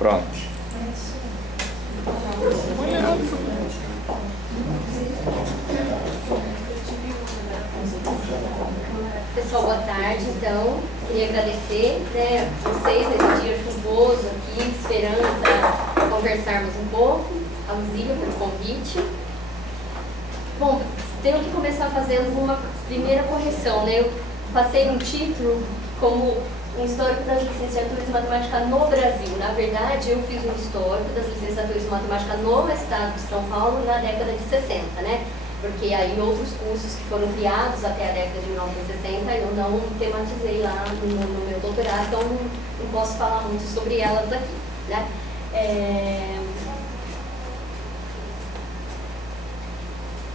Pronto. Pessoal, boa tarde. Então, queria agradecer, vocês nesse dia chuvoso aqui, esperando para conversarmos um pouco. A Luzia pelo convite. Bom, tenho que começar fazendo uma primeira correção, né? Eu passei um título como um histórico das licenciaturas em matemática no Brasil. Na verdade, eu fiz um histórico das licenciaturas em matemática no estado de São Paulo na década de 60, né? Porque aí outros cursos que foram criados até a década de 1960 eu não tematizei lá no meu doutorado, então não posso falar muito sobre elas aqui, né?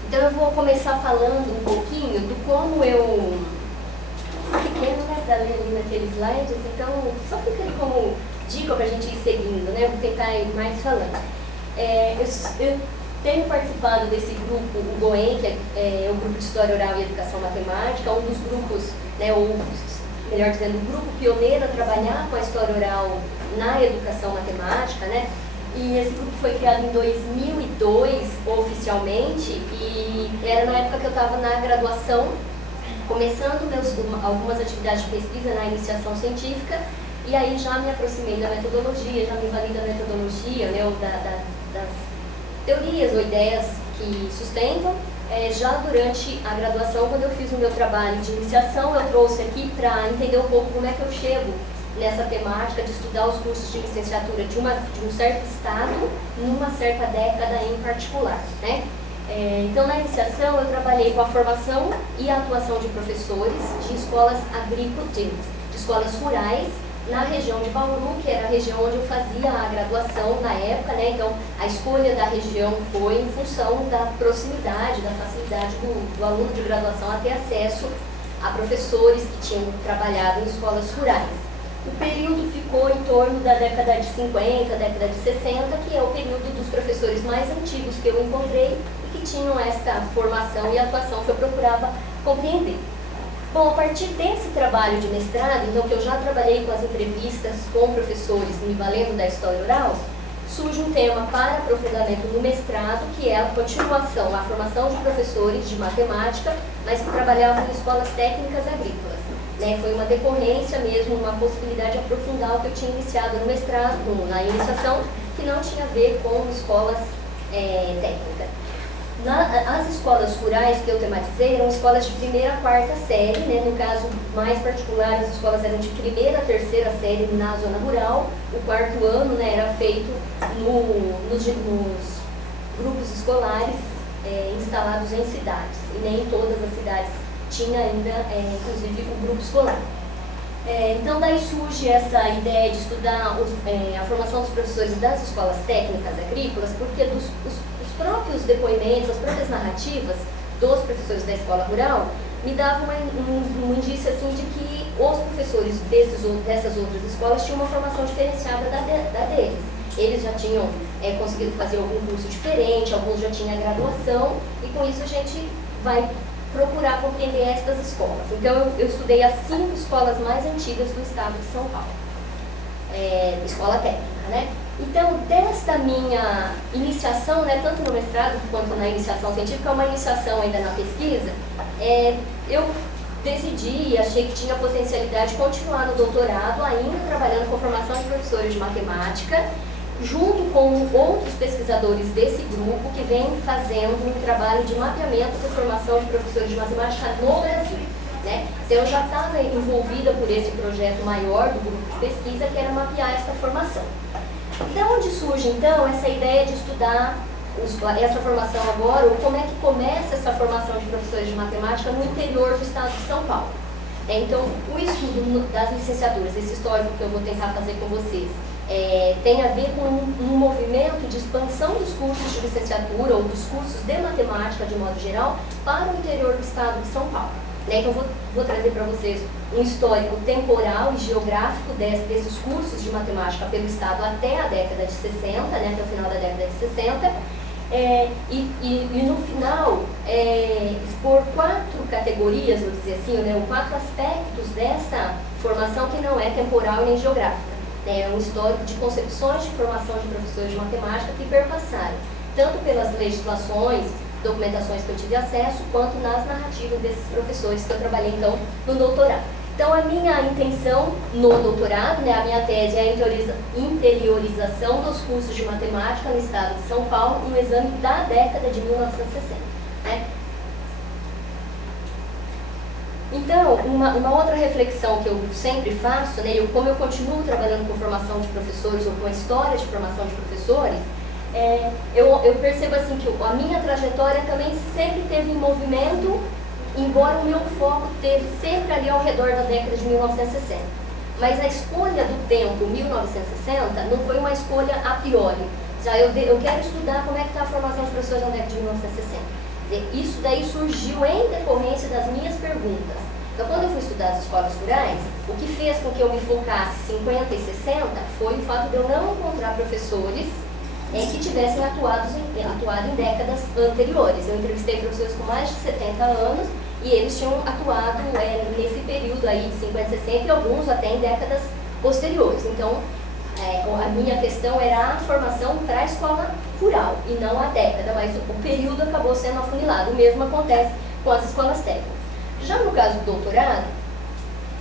Então eu vou começar falando um pouquinho do como eu... pequeno, né, para ler ali naqueles slides, então só fica aí como dica para a gente ir seguindo, né? Eu vou tentar ir mais falando. Eu tenho participado desse grupo, o GOEM, que é o Grupo de História Oral e Educação Matemática, um dos grupos, né, ou melhor dizendo, o grupo pioneiro a trabalhar com a história oral na educação matemática, né? E esse grupo foi criado em 2002, oficialmente, e era na época que eu estava na graduação, começando algumas atividades de pesquisa na iniciação científica, e aí já me aproximei da metodologia, já me validei da metodologia, né, das teorias ou ideias que sustentam. Já durante a graduação, quando eu fiz o meu trabalho de iniciação, eu trouxe aqui para entender um pouco como é que eu chego nessa temática de estudar os cursos de licenciatura de um certo estado, numa certa década em particular, né? Então, na iniciação, eu trabalhei com a formação e a atuação de professores de escolas agrícolas, de escolas rurais, na região de Bauru, que era a região onde eu fazia a graduação na época, né? Então, a escolha da região foi em função da proximidade, da facilidade do aluno de graduação a ter acesso a professores que tinham trabalhado em escolas rurais. O período ficou em torno da década de 50, década de 60, que é o período dos professores mais antigos que eu encontrei e que tinham esta formação e atuação que eu procurava compreender. Bom, a partir desse trabalho de mestrado, então que eu já trabalhei com as entrevistas com professores me valendo da história oral, surge um tema para aprofundamento no mestrado, que é a continuação, a formação de professores de matemática, mas que trabalhavam em escolas técnicas agrícolas. Né, foi uma decorrência mesmo, uma possibilidade de aprofundar o que eu tinha iniciado no mestrado, na iniciação, que não tinha a ver com escolas técnicas. As escolas rurais que eu tematizei eram escolas de primeira a quarta série, né, no caso mais particular, as escolas eram de primeira a terceira série na zona rural, o quarto ano, né, era feito nos grupos escolares instalados em cidades, e nem em todas as cidades tinha ainda, inclusive, o grupo escolar. Então, daí surge essa ideia de estudar a formação dos professores das escolas técnicas agrícolas, porque os próprios depoimentos, as próprias narrativas dos professores da escola rural me davam um indício assim, de que os professores dessas outras escolas tinham uma formação diferenciada da deles. Eles já tinham conseguido fazer algum curso diferente, alguns já tinham graduação, e com isso a gente vai procurar compreender estas escolas. Então, eu estudei as 5 escolas mais antigas do estado de São Paulo, escola técnica, né? Então, desta minha iniciação, né, tanto no mestrado quanto na iniciação científica, uma iniciação ainda na pesquisa, eu decidi e achei que tinha potencialidade de continuar no doutorado, ainda trabalhando com formação de professores de matemática, junto com outros pesquisadores desse grupo que vem fazendo um trabalho de mapeamento da formação de professores de matemática no Brasil. Né? Então, eu já estava envolvida por esse projeto maior do grupo de pesquisa, que era mapear essa formação. Da onde surge, então, essa ideia de estudar essa formação agora, ou como é que começa essa formação de professores de matemática no interior do estado de São Paulo? Então, o estudo das licenciaturas, esse histórico que eu vou tentar fazer com vocês, tem a ver com um movimento de expansão dos cursos de licenciatura ou dos cursos de matemática, de modo geral, para o interior do estado de São Paulo. Então, vou trazer para vocês um histórico temporal e geográfico desses cursos de matemática pelo estado até a década de 60, né, até o final da década de 60, e no final expor 4 categorias, vou dizer assim, né, 4 aspectos dessa formação que não é temporal e nem geográfica. né, é um histórico de concepções de formação de professores de matemática que perpassaram, tanto pelas legislações, documentações que eu tive acesso, quanto nas narrativas desses professores que eu trabalhei, então, no doutorado. Então, a minha intenção no doutorado, né, a minha tese é a interiorização dos cursos de matemática no estado de São Paulo, um exame da década de 1960. Né? Então, uma outra reflexão que eu sempre faço, né, como eu continuo trabalhando com formação de professores ou com a história de formação de professores, eu percebo assim que a minha trajetória também sempre teve em movimento, embora o meu foco esteve sempre ali ao redor da década de 1960. Mas a escolha do tempo 1960 não foi uma escolha a priori. Já eu quero estudar como é que está a formação de professores na década de 1960. Quer dizer, isso daí surgiu em decorrência das minhas perguntas. Então, quando eu fui estudar as escolas rurais, o que fez com que eu me focasse 50 e 60 foi o fato de eu não encontrar professores que tivessem atuado em décadas anteriores. Eu entrevistei professores com mais de 70 anos e eles tinham atuado nesse período aí de 50 e 60 e alguns até em décadas posteriores. Então, a minha questão era a formação para a escola rural e não a década, mas o período acabou sendo afunilado. O mesmo acontece com as escolas técnicas. Já no caso do doutorado,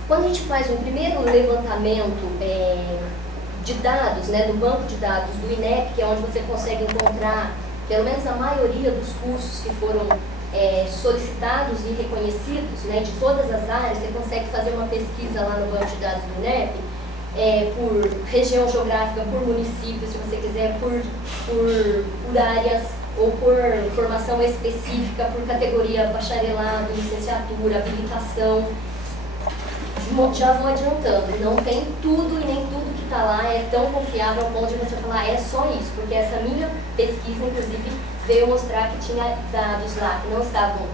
quando a gente faz um primeiro levantamento de dados, né, do banco de dados do INEP, que é onde você consegue encontrar pelo menos a maioria dos cursos que foram solicitados e reconhecidos, né, de todas as áreas, você consegue fazer uma pesquisa lá no banco de dados do INEP, por região geográfica, por município, se você quiser, por áreas, ou por formação específica, por categoria bacharelado, licenciatura, habilitação. Já vou adiantando, não tem tudo e nem tudo que está lá é tão confiável ao ponto de você falar, é só isso, porque essa minha pesquisa, inclusive, veio mostrar que tinha dados lá que não estavam,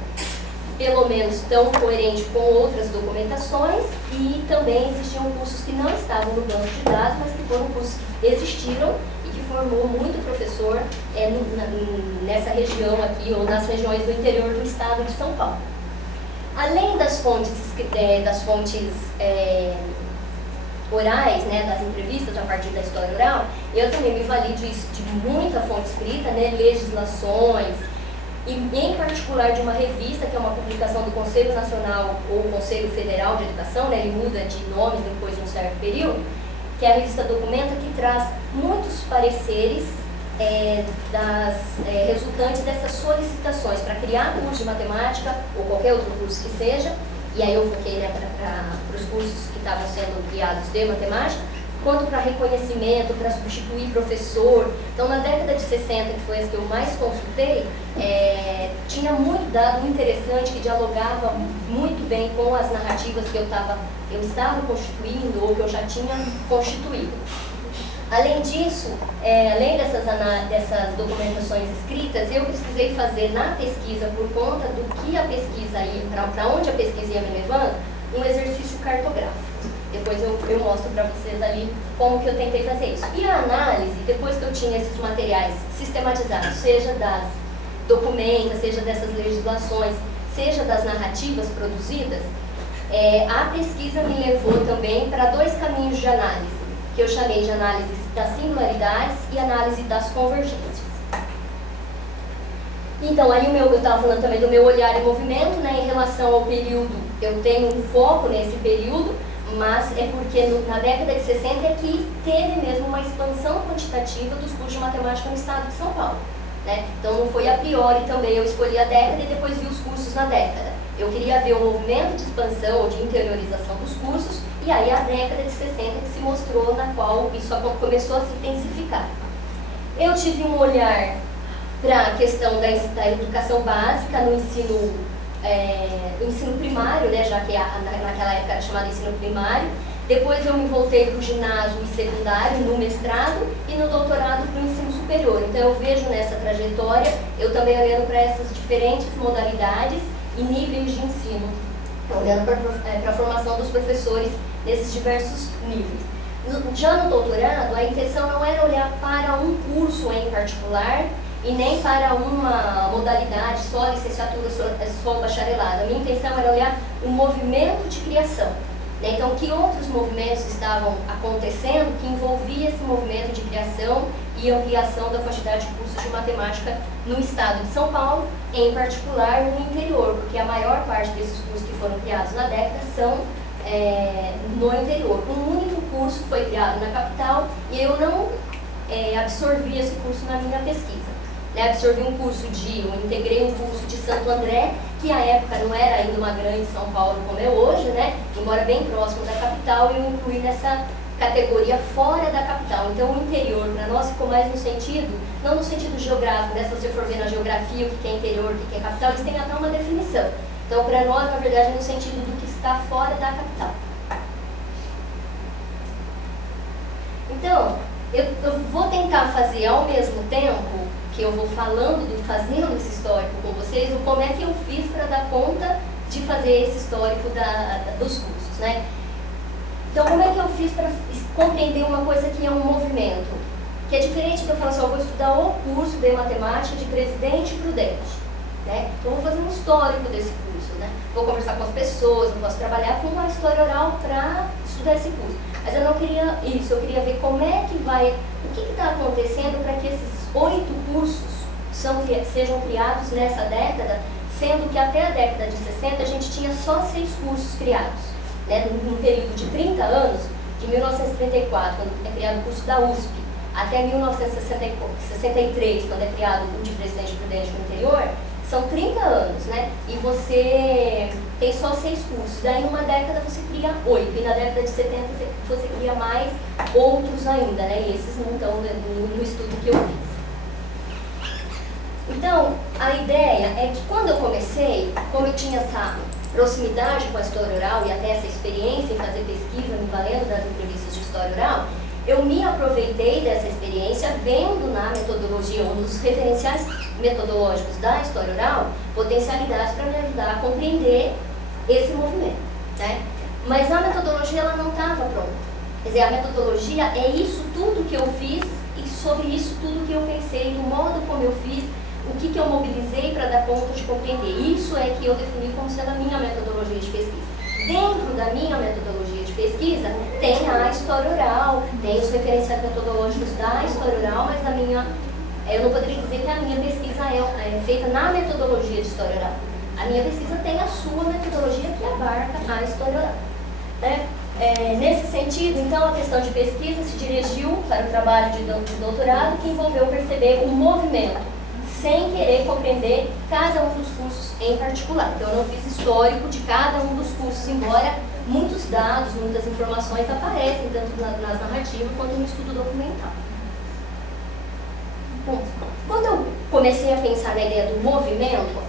pelo menos, tão coerentes com outras documentações, e também existiam cursos que não estavam no banco de dados, mas que foram cursos que existiram e que formou muito professor nessa região aqui, ou nas regiões do interior do estado de São Paulo. Além das fontes orais, né, das entrevistas a partir da história oral, eu também me vali de muita fonte escrita, né, legislações, e em particular de uma revista, que é uma publicação do Conselho Nacional ou Conselho Federal de Educação, né, ele muda de nome depois de um certo período, que é a revista Documenta, que traz muitos pareceres resultantes dessas solicitações para criar curso de matemática ou qualquer outro curso que seja, e aí eu foquei, né, para os cursos que estavam sendo criados de matemática, quanto para reconhecimento, para substituir professor. Então, na década de 60, que foi as que eu mais consultei, tinha muito dado interessante que dialogava muito bem com as narrativas que eu estava constituindo ou que eu já tinha constituído. Além disso, além dessas documentações escritas, eu precisei fazer na pesquisa, por conta do que a pesquisa ia, para onde a pesquisa ia me levando, um exercício cartográfico. Depois eu mostro para vocês ali como que eu tentei fazer isso. E a análise, depois que eu tinha esses materiais sistematizados, seja das documentas, seja dessas legislações, seja das narrativas produzidas, a pesquisa me levou também para dois caminhos de análise, que eu chamei de análise das singularidades e análise das convergências. Então, aí eu estava falando também do meu olhar em movimento, né, em relação ao período, eu tenho um foco nesse período, mas é porque na década de 60 é que teve mesmo uma expansão quantitativa dos cursos de matemática no estado de São Paulo. Né? Então, não foi a priori também, eu escolhi a década e depois vi os cursos na década. Eu queria ver o movimento de expansão ou de interiorização dos cursos, e aí a década de 60 que se mostrou na qual isso começou a se intensificar. Eu tive um olhar para a questão da educação básica no ensino primário, né, já que naquela época era chamado ensino primário. Depois eu me voltei para o ginásio e secundário, no mestrado, e no doutorado para o ensino superior. Então eu vejo nessa trajetória, eu também olhando para essas diferentes modalidades e níveis de ensino, olhando para a formação dos professores nesses diversos níveis. Já no doutorado, a intenção não era olhar para um curso em particular e nem para uma modalidade, só licenciatura, só bacharelado. A minha intenção era olhar o movimento de criação. né? Então, que outros movimentos estavam acontecendo que envolvia esse movimento de criação e ampliação da quantidade de cursos de matemática no estado de São Paulo, em particular no interior, porque a maior parte desses cursos que foram criados na década são no interior. Um único curso foi criado na capital e eu não absorvi esse curso na minha pesquisa. Absorvi eu integrei um curso de Santo André, que à época não era ainda uma grande São Paulo como é hoje, né? Embora bem próximo da capital, eu incluí nessa categoria fora da capital. Então o interior para nós ficou mais no sentido, não no sentido geográfico, né? Se você for ver na geografia o que é interior, o que é capital, eles têm até uma definição. Então para nós, na verdade, é no sentido do que está fora da capital. Então, eu vou tentar fazer ao mesmo tempo que eu vou fazendo esse histórico com vocês, o como é que eu fiz para dar conta de fazer esse histórico dos cursos, né? Então, como é que eu fiz para compreender uma coisa que é um movimento? Que é diferente de eu falar assim, eu vou estudar o curso de matemática de Presidente Prudente, né? Então, eu vou fazer um histórico desse curso, né? Vou conversar com as pessoas, eu posso trabalhar com uma história oral para estudar esse curso. Mas eu não queria isso, eu queria ver como é que vai, o que está acontecendo para que esses 8 cursos sejam criados nessa década, sendo que até a década de 60 a gente tinha só 6 cursos criados, né? Num período de 30 anos, de 1934, quando é criado o curso da USP, até 1963, quando é criado o de Presidente Prudente no interior, são 30 anos, né? E você tem só 6 cursos. Daí, numa década, você cria 8. E na década de 70, você cria mais outros ainda, né? E esses não estão no estudo que eu fiz. Então, a ideia é que quando eu comecei, como eu tinha essa proximidade com a história oral e até essa experiência em fazer pesquisa, me valendo das entrevistas de história oral, eu me aproveitei dessa experiência vendo na metodologia, um dos referenciais metodológicos da história oral, potencialidades para me ajudar a compreender esse movimento, né? Mas a metodologia ela não estava pronta. Quer dizer, a metodologia é isso tudo que eu fiz e sobre isso tudo que eu pensei, do modo como eu fiz, o que eu mobilizei para dar conta de compreender. Isso é que eu defini como sendo a minha metodologia de pesquisa. Dentro da minha metodologia de pesquisa, tem a história oral, tem os referenciais metodológicos da história oral, mas eu não poderia dizer que a minha pesquisa é feita na metodologia de história oral. A minha pesquisa tem a sua metodologia que abarca a história oral, né? Nesse sentido, então, a questão de pesquisa se dirigiu para o trabalho de doutorado que envolveu perceber o movimento, sem querer compreender cada um dos cursos em particular. Então, eu não fiz histórico de cada um dos cursos, embora muitos dados, muitas informações aparecem, tanto nas narrativas quanto no estudo documental. Bom, quando eu comecei a pensar na ideia do movimento,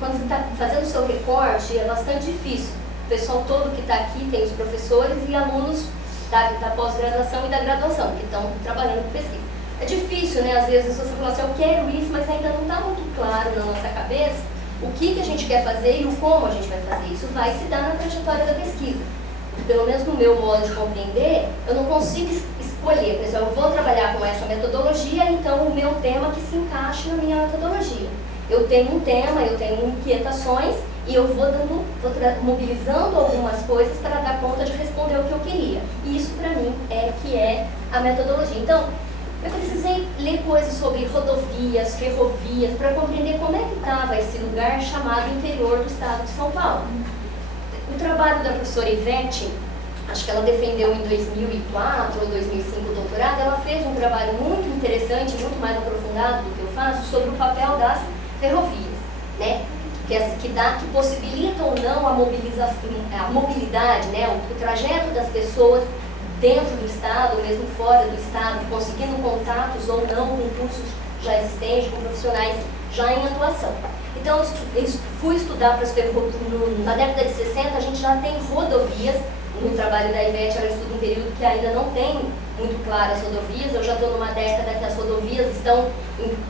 quando você está fazendo o seu recorte, é bastante difícil. O pessoal todo que está aqui tem os professores e alunos da pós-graduação e da graduação, que estão trabalhando com pesquisa. É difícil, né? Às vezes você fala assim, eu quero isso, mas ainda não está muito claro na nossa cabeça o que a gente quer fazer e o como a gente vai fazer. Isso vai se dar na trajetória da pesquisa. Pelo menos no meu modo de compreender, eu não consigo escolher. Por exemplo, eu vou trabalhar com essa metodologia, então o meu tema que se encaixe na minha metodologia. Eu tenho um tema, eu tenho inquietações e eu vou mobilizando algumas coisas para dar conta de responder o que eu queria. E isso, para mim, é a metodologia. Então, eu precisei ler coisas sobre rodovias, ferrovias, para compreender como é que estava esse lugar chamado interior do estado de São Paulo. O trabalho da professora Ivete, acho que ela defendeu em 2004 ou 2005 o doutorado, ela fez um trabalho muito interessante, muito mais aprofundado do que eu faço, sobre o papel das ferrovias, né? Que possibilitam ou não a mobilidade, né? O trajeto das pessoas dentro do Estado, ou mesmo fora do Estado, conseguindo contatos ou não com cursos já existentes, com profissionais já em atuação. Então, eu fui estudar para as ferrovias. Na década de 60, a gente já tem rodovias. No trabalho da Ivete, ela estuda um período que ainda não tem muito claro as rodovias. Eu já estou numa década que as rodovias estão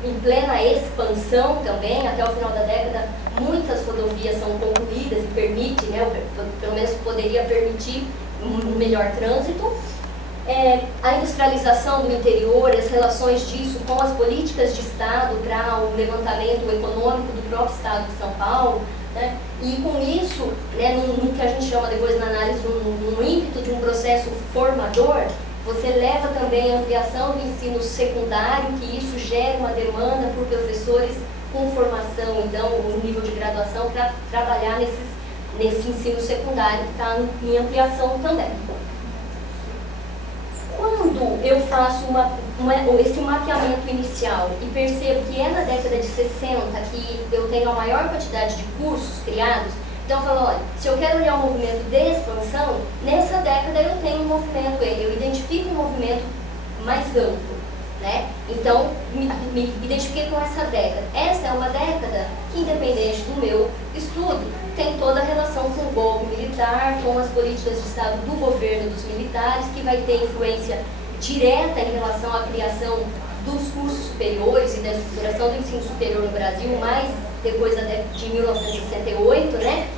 em plena expansão também. Até o final da década, muitas rodovias são concluídas e permite, né, pelo menos poderia permitir um melhor trânsito. A industrialização do interior, as relações disso com as políticas de Estado para o levantamento econômico do próprio Estado de São Paulo, né? E com isso, né, no que a gente chama depois na análise, no ímpeto de um processo formador, você leva também a ampliação do ensino secundário, que isso gera uma demanda por professores com formação, então, um nível de graduação para trabalhar nesse ensino secundário, que está em ampliação também. Quando eu faço esse mapeamento inicial e percebo que é na década de 60 que eu tenho a maior quantidade de cursos criados, então eu falo, olha, se eu quero olhar um movimento de expansão, nessa década eu tenho um movimento, eu identifico um movimento mais amplo, né? Então, me identifiquei com essa década. Essa é uma década que, independente do meu estudo, tem toda a relação com o golpe militar, com as políticas de Estado do governo dos militares, que vai ter influência direta em relação à criação dos cursos superiores e da estruturação do ensino superior no Brasil, mais depois de 1968, né?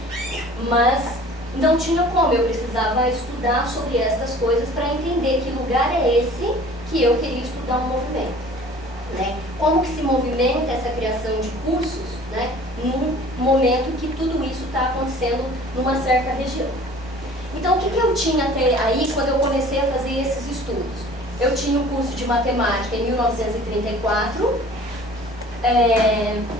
Mas não tinha como, eu precisava estudar sobre estas coisas para entender que lugar é esse que eu queria estudar um movimento, né? Como que se movimenta essa criação de cursos, né, num momento que tudo isso está acontecendo numa certa região. Então, o que eu tinha até aí quando eu comecei a fazer esses estudos? Eu tinha um curso de matemática em 1934,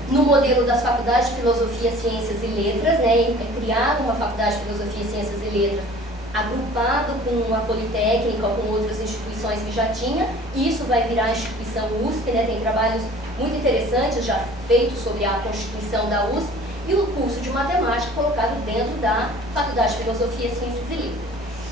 no modelo das faculdades de Filosofia, Ciências e Letras, né, é criada uma faculdade de Filosofia, Ciências e Letras agrupado com uma politécnica ou com outras instituições que já tinha, e isso vai virar a instituição USP, né, tem trabalhos muito interessantes já feitos sobre a constituição da USP, e o curso de matemática colocado dentro da Faculdade de Filosofia, Ciências e Letras.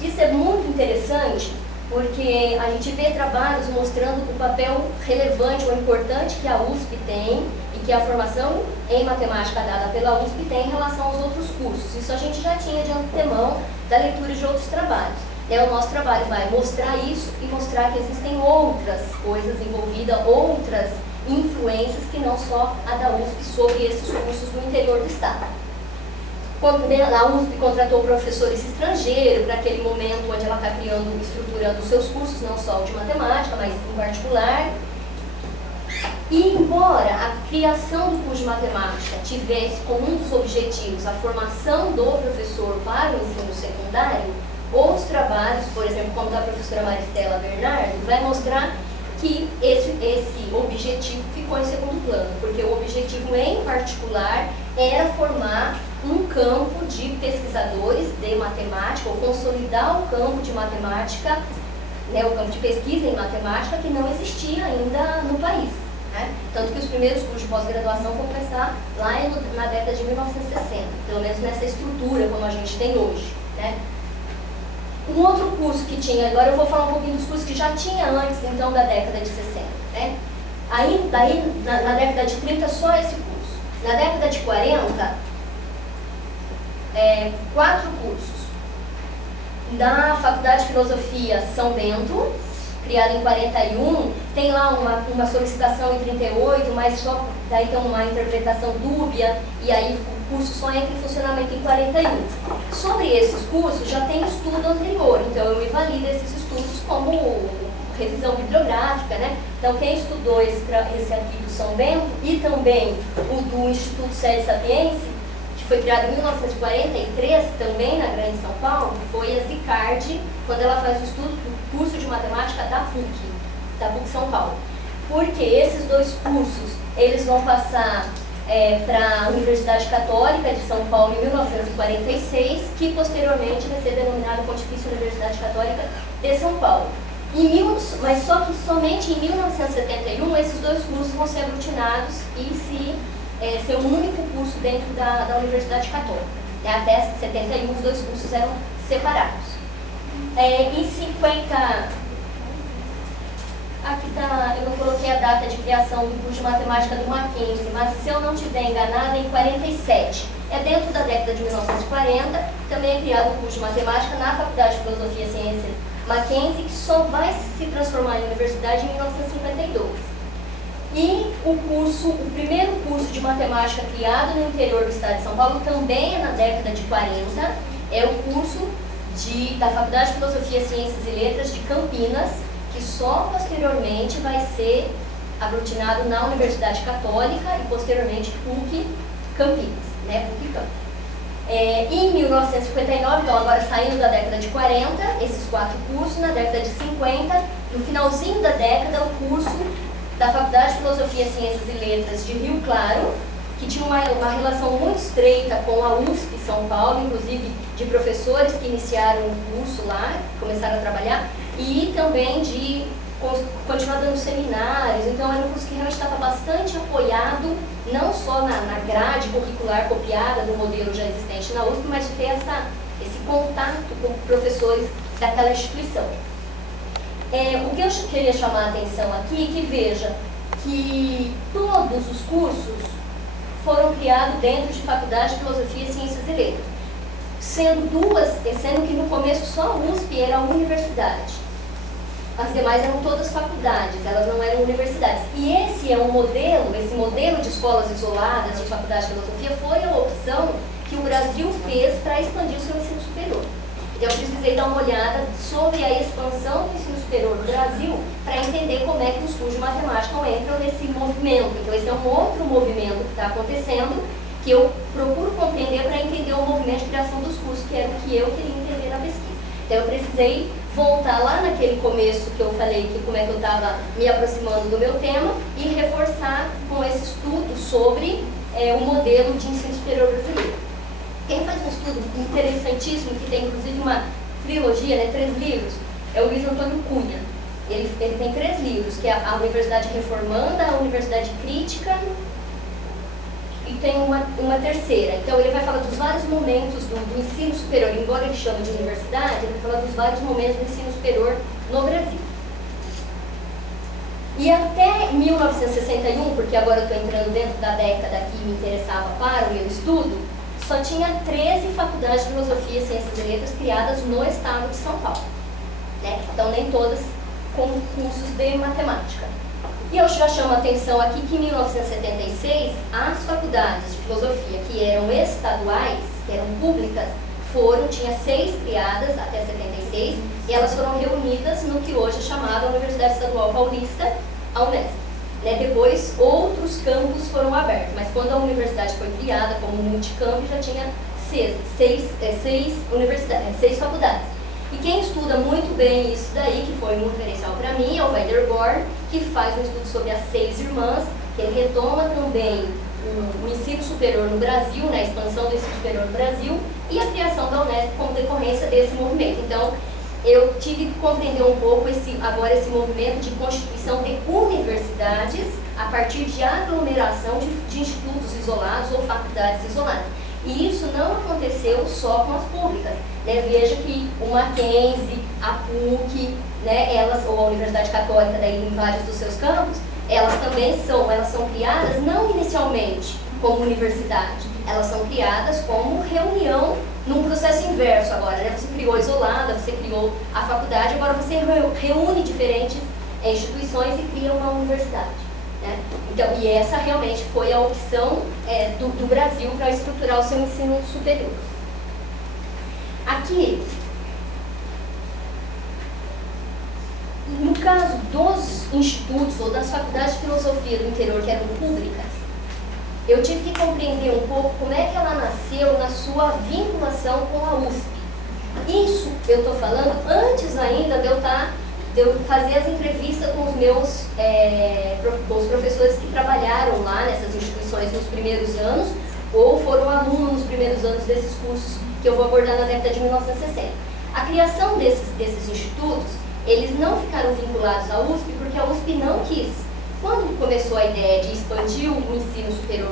Isso é muito interessante porque a gente vê trabalhos mostrando o papel relevante ou importante que a USP tem e que a formação em matemática dada pela USP tem em relação aos outros cursos. Isso a gente já tinha de antemão da leitura de outros trabalhos. O nosso trabalho vai mostrar isso e mostrar que existem outras coisas envolvidas, outras influências que não só a da USP sobre esses cursos do interior do estado. A USP contratou professores estrangeiros para aquele momento onde ela está criando, estruturando os seus cursos, não só o de matemática, mas em particular. E embora a criação do curso de matemática tivesse como um dos objetivos a formação do professor para o ensino secundário, outros trabalhos, por exemplo, como da professora Maristela Bernardo, vai mostrar que esse objetivo ficou em segundo plano, porque o objetivo em particular era formar um campo de pesquisadores de matemática, ou consolidar o campo de matemática, né, o campo de pesquisa em matemática que não existia ainda no país. Né? Tanto que os primeiros cursos de pós-graduação vão começar lá na década de 1960, pelo menos nessa estrutura como a gente tem hoje. Né? Um outro curso que tinha, agora eu vou falar um pouquinho dos cursos que já tinha antes, então, da década de 60. Né? Aí, na década de 30, só esse curso. Na década de 40, 4 cursos. Da Faculdade de Filosofia São Bento, criada em 41, tem lá uma solicitação em 38, mas só daí tem uma interpretação dúbia, e aí o curso só entra em funcionamento em 41. Sobre esses cursos já tem estudo anterior, então eu me valido esses estudos como revisão bibliográfica, né? Então quem estudou esse aqui do São Bento e também o do Instituto Sede Sapiense, que foi criado em 1943, também na Grande São Paulo, foi a Zicardi, quando ela faz o estudo do curso de matemática da PUC São Paulo. Porque esses dois cursos, eles vão passar para a Universidade Católica de São Paulo em 1946, que posteriormente vai ser denominada Pontifícia Universidade Católica de São Paulo. Mas só que somente em 1971 esses dois cursos vão ser aglutinados e ser um único curso dentro da Universidade Católica. Até 71 os dois cursos eram separados. Em 50... Aqui tá, eu não coloquei a data de criação do curso de matemática do Mackenzie, mas se eu não estiver enganada, em 47. Dentro da década de 1940, também é criado o curso de matemática na Faculdade de Filosofia e Ciências Mackenzie, que só vai se transformar em universidade em 1952. E o primeiro curso de matemática criado no interior do estado de São Paulo, também é na década de 40, é o curso da Faculdade de Filosofia, Ciências e Letras de Campinas, que só posteriormente vai ser aglutinado na Universidade Católica e posteriormente PUC Campinas. né, PUC-Campus. Em 1959, então agora saindo da década de 40, esses 4 cursos, na década de 50, no finalzinho da década, o curso da Faculdade de Filosofia, Ciências e Letras de Rio Claro, que tinha uma relação muito estreita com a USP São Paulo, inclusive de professores que iniciaram o curso lá, começaram a trabalhar, e também de continuar dando seminários. Então era um curso que realmente estava bastante apoiado, não só na grade curricular copiada do modelo já existente na USP, mas de ter esse contato com professores daquela instituição. O que eu queria chamar a atenção aqui é que veja que todos os cursos foram criados dentro de Faculdade de Filosofia, Ciências e Letras, sendo que no começo só a USP era a universidade. As demais eram todas faculdades, elas não eram universidades. E esse modelo de escolas isoladas de Faculdade de Filosofia foi a opção que o Brasil fez para expandir o seu ensino superior. Então eu precisei dar uma olhada sobre a expansão do ensino superior no Brasil para entender como é que os cursos de matemática entram nesse movimento. Então esse é um outro movimento que está acontecendo, que eu procuro compreender para entender o movimento de criação dos cursos, que era o que eu queria entender na pesquisa. Então eu precisei voltar lá naquele começo que eu falei, que como é que eu estava me aproximando do meu tema, e reforçar com esse estudo sobre o modelo de ensino superior brasileiro. Quem faz um estudo interessantíssimo, que tem inclusive uma trilogia, né, 3 livros, é o Luiz Antônio Cunha. Ele tem 3 livros, que é a Universidade Reformanda, a Universidade Crítica, e tem uma terceira. Então ele vai falar dos vários momentos do ensino superior, embora ele chame de universidade, ele vai falar dos vários momentos do ensino superior no Brasil. E até 1961, porque agora eu estou entrando dentro da década que me interessava para o meu estudo, só tinha 13 faculdades de filosofia, ciências e letras criadas no estado de São Paulo, né? Então nem todas com cursos de matemática. E eu já chamo a atenção aqui que em 1976, as faculdades de filosofia que eram estaduais, que eram públicas, tinha 6 criadas até 76, e elas foram reunidas no que hoje é chamada Universidade Estadual Paulista, a Unesp. Depois, outros campos foram abertos, mas quando a universidade foi criada como multicampo, já tinha 6 faculdades. E quem estuda muito bem isso daí, que foi um referencial para mim, é o Weiderborn, que faz um estudo sobre as 6 irmãs, que ele retoma também o ensino superior no Brasil, né, a expansão do ensino superior no Brasil, e a criação da Unesp como decorrência desse movimento. Então, eu tive que compreender um pouco agora esse movimento de constituição de universidades a partir de aglomeração de institutos isolados ou faculdades isoladas. E isso não aconteceu só com as públicas, né? Veja que o Mackenzie, a PUC, né, ou a Universidade Católica daí em vários dos seus campos, elas são criadas não inicialmente como universidade, elas são criadas como reunião num processo inverso agora, né? Você criou isolada, você criou a faculdade, agora você reúne diferentes instituições e cria uma universidade, né? Então, e essa realmente foi a opção do Brasil para estruturar o seu ensino superior. Aqui, no caso dos institutos ou das faculdades de filosofia do interior que eram públicas, eu tive que compreender um pouco como é que ela nasceu na sua vinculação com a USP. Isso eu estou falando antes ainda de eu fazer as entrevistas com os professores que trabalharam lá nessas instituições nos primeiros anos ou foram alunos nos primeiros anos desses cursos que eu vou abordar na década de 1960. A criação desses institutos, eles não ficaram vinculados à USP porque a USP não quis. Quando começou a ideia de expandir o ensino superior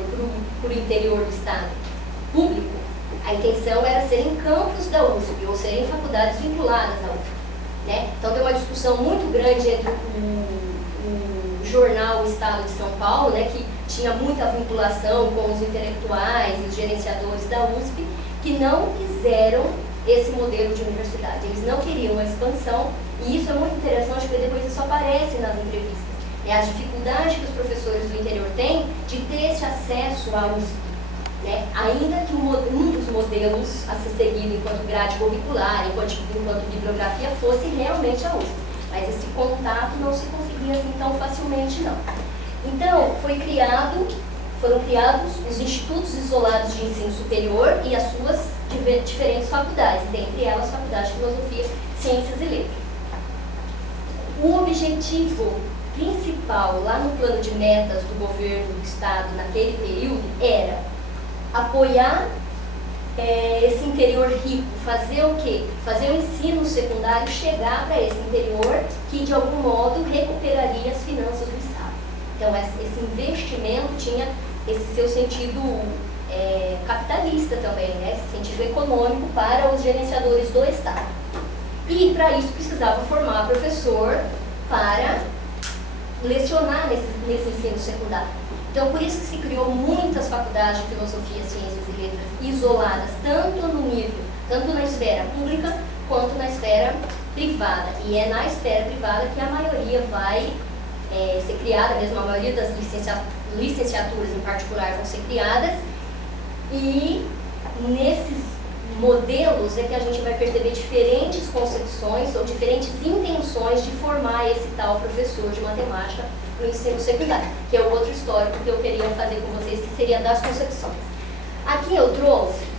para o interior do estado público, a intenção era ser em campus da USP, ou ser em faculdades vinculadas à USP, né? Então tem uma discussão muito grande entre o jornal O Estado de São Paulo, né, que tinha muita vinculação com os intelectuais e os gerenciadores da USP, que não quiseram esse modelo de universidade. Eles não queriam a expansão, e isso é muito interessante porque depois isso aparece nas entrevistas. É a dificuldade que os professores do interior têm de ter esse acesso à USP, né? Ainda que um dos modelos a ser seguido enquanto grade curricular, enquanto bibliografia, fosse realmente a USP. Mas esse contato não se conseguia assim tão facilmente, não. Então, foi criado foram criados os institutos isolados de ensino superior e as suas diferentes faculdades, dentre elas a Faculdade de Filosofia, Ciências e Letras. O objetivo principal lá no plano de metas do governo do Estado naquele período era apoiar esse interior rico, fazer o quê? Fazer o ensino secundário chegar para esse interior que de algum modo recuperaria as finanças do Estado. Então esse investimento tinha esse seu sentido capitalista também, né? Esse sentido econômico para os gerenciadores do Estado. E para isso precisava formar professor para lecionar nesse ensino secundário. Então por isso que se criou muitas faculdades de filosofia, ciências e letras isoladas, tanto na esfera pública quanto na esfera privada. E é na esfera privada que a maioria vai ser criada, mesmo a maioria das licenciaturas em particular vão ser criadas, e nesses modelos é que a gente vai perceber diferentes concepções ou diferentes intenções de formar esse tal professor de matemática no ensino secundário, que é o outro histórico que eu queria fazer com vocês, que seria das concepções. Aqui eu trouxe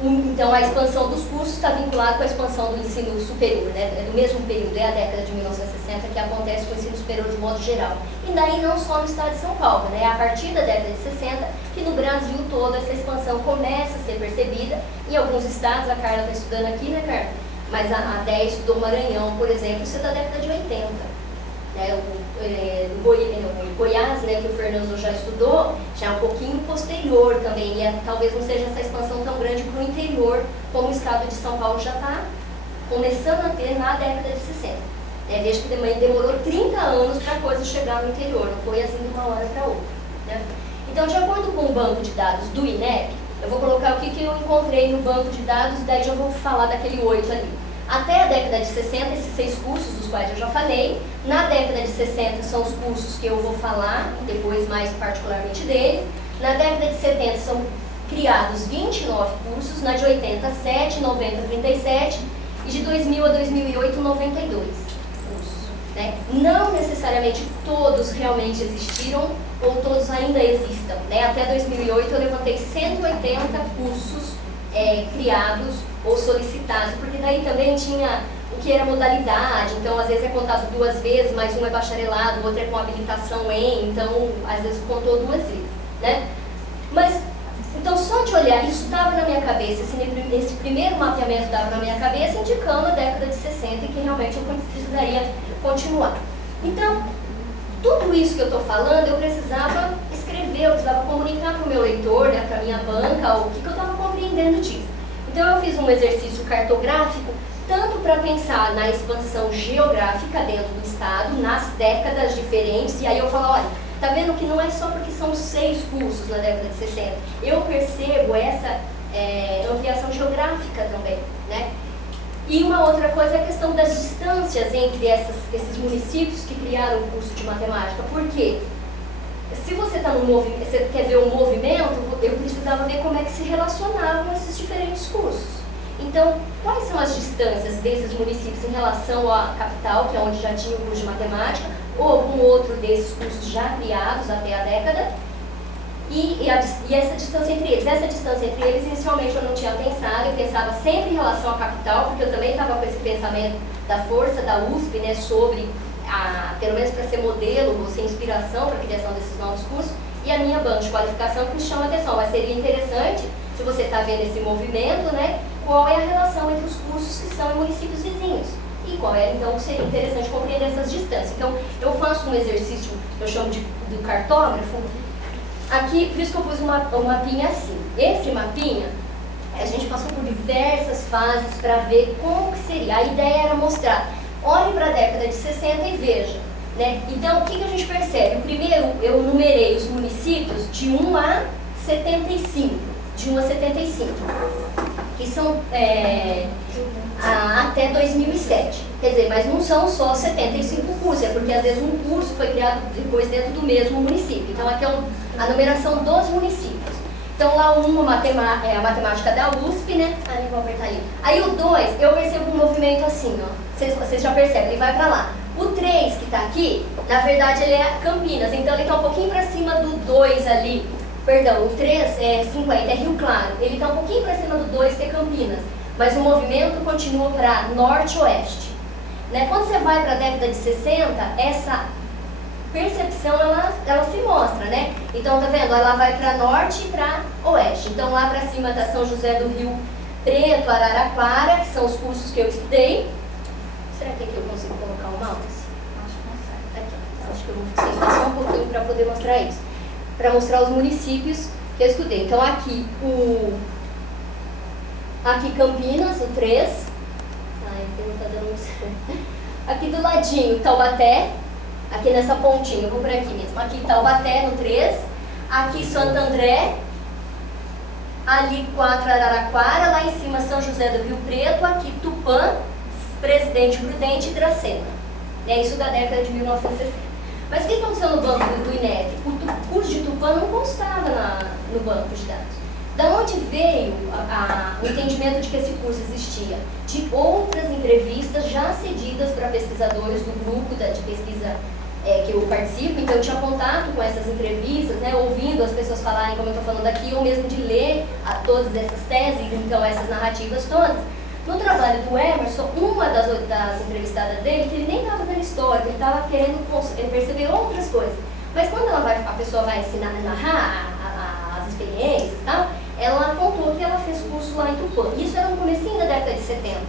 então a expansão dos cursos está vinculada com a expansão do ensino superior, né? É do mesmo período, é a década de 1960 que acontece com o ensino superior de modo geral. E daí não só no estado de São Paulo, né? É a partir da década de 60 que no Brasil todo essa expansão começa a ser percebida. Em alguns estados, a Carla está estudando aqui, né, Carla? Mas a DEA estudou Maranhão, por exemplo, isso é da década de 80. O Goiás, né, que o Fernando já estudou, já é um pouquinho posterior também, e talvez não seja essa expansão tão grande para o interior, como o estado de São Paulo já está começando a ter na década de 60. Veja que demorou 30 anos para a coisa chegar no interior, não foi assim de uma hora para outra. Né? Então, de acordo com o banco de dados do INEP, eu vou colocar o que eu encontrei no banco de dados, e daí já vou falar daquele 8 ali. Até a década de 60, esses 6 cursos dos quais eu já falei. Na década de 60 são os cursos que eu vou falar, depois mais particularmente deles. Na década de 70 são criados 29 cursos, na de 80, 7, 90, 37 e de 2000 a 2008, 92 cursos. Né? Não necessariamente todos realmente existiram ou todos ainda existam. Né? Até 2008 eu levantei 180 cursos criados ou solicitados, porque daí também tinha o que era modalidade, então às vezes é contado 2 vezes, mas um é bacharelado, o outro é com habilitação em, então às vezes contou 2 vezes, né? Mas, então só de olhar, isso estava na minha cabeça, esse primeiro mapeamento estava na minha cabeça, indicando a década de 60 e que realmente eu precisaria continuar. Então, tudo isso que eu estou falando, eu precisava escrever, eu precisava comunicar para o meu leitor, né, para a minha banca, o que eu estava compreendendo disso. Então eu fiz um exercício cartográfico, tanto para pensar na expansão geográfica dentro do Estado, nas décadas diferentes, e aí eu falo, olha, tá vendo que não é só porque são 6 cursos na década de 60, eu percebo essa ampliação geográfica também, né? E uma outra coisa é a questão das distâncias entre esses municípios que criaram o curso de matemática. Por quê? Se você está você quer ver um movimento, eu precisava ver como é que se relacionavam esses diferentes cursos. Então, quais são as distâncias desses municípios em relação à capital, que é onde já tinha o curso de matemática, ou algum outro desses cursos já criados até a década, e essa distância entre eles. Essa distância entre eles, inicialmente eu não tinha pensado, eu pensava sempre em relação à capital, porque eu também estava com esse pensamento da força da USP, né, sobre, pelo menos para ser modelo, ou ser inspiração para a criação desses novos cursos, e a minha banca de qualificação que me chama a atenção. Mas seria interessante, se você está vendo esse movimento, né, qual é a relação entre os cursos que estão em municípios vizinhos. E qual é, então, seria interessante compreender essas distâncias. Então, eu faço um exercício, eu chamo do cartógrafo. Aqui, por isso que eu pus um mapinha assim. Esse mapinha, a gente passou por diversas fases para ver como que seria. A ideia era mostrar, olhe para a década de 60 e veja. Né? Então, o que a gente percebe? O primeiro, eu numerei os municípios de 1 a 75. De 1 a 75. Que são até 2007. Quer dizer, mas não são só 75 cursos, é porque às vezes um curso foi criado depois dentro do mesmo município. Então aqui é a numeração dos municípios. Então lá o 1 é a matemática da USP, né? Nem vou apertar ali. Aí o 2, eu percebo um movimento assim, ó. Vocês já percebem, ele vai para lá. O 3 que está aqui, na verdade ele é Campinas, então ele está um pouquinho para cima do 2 ali. Perdão, o 3 é 50, é Rio Claro. Ele está um pouquinho para cima do 2, que é Campinas. Mas o movimento continua para norte-oeste. Né? Quando você vai para a década de 60, essa percepção ela se mostra, né? Então, tá vendo? Ela vai para norte e para oeste. Então, lá para cima está São José do Rio Preto, Araraquara, que são os cursos que eu estudei. Será que aqui eu consigo colocar o mouse? Acho que consegue. Aqui, acho que eu vou fixar só um pouquinho para poder mostrar isso. Para mostrar os municípios que eu estudei. Então, aqui Campinas, o 3. Ai, aqui não tá dando muito certo. Aqui do ladinho, Taubaté. Aqui nessa pontinha, eu vou por aqui mesmo. Aqui Taubaté, no 3. Aqui Santo André. Ali 4, Araraquara. Lá em cima, São José do Rio Preto. Aqui Tupã, Presidente Prudente e Dracena. É isso da década de 1960. Mas o que aconteceu no banco do INEP? O curso de Tupã não constava no banco de dados. Da onde veio o entendimento de que esse curso existia? De outras entrevistas já cedidas para pesquisadores do grupo de pesquisa que eu participo. Então eu tinha contato com essas entrevistas, né, ouvindo as pessoas falarem como eu estou falando aqui, ou mesmo de ler todas essas teses, então essas narrativas todas. No trabalho do Emerson, uma das entrevistadas dele, que ele nem estava fazendo história, ele estava querendo perceber outras coisas. Mas quando a pessoa vai ensinar a narrar as experiências e tal, ela contou que ela fez curso lá em Tupã. Isso era no comecinho da década de 70.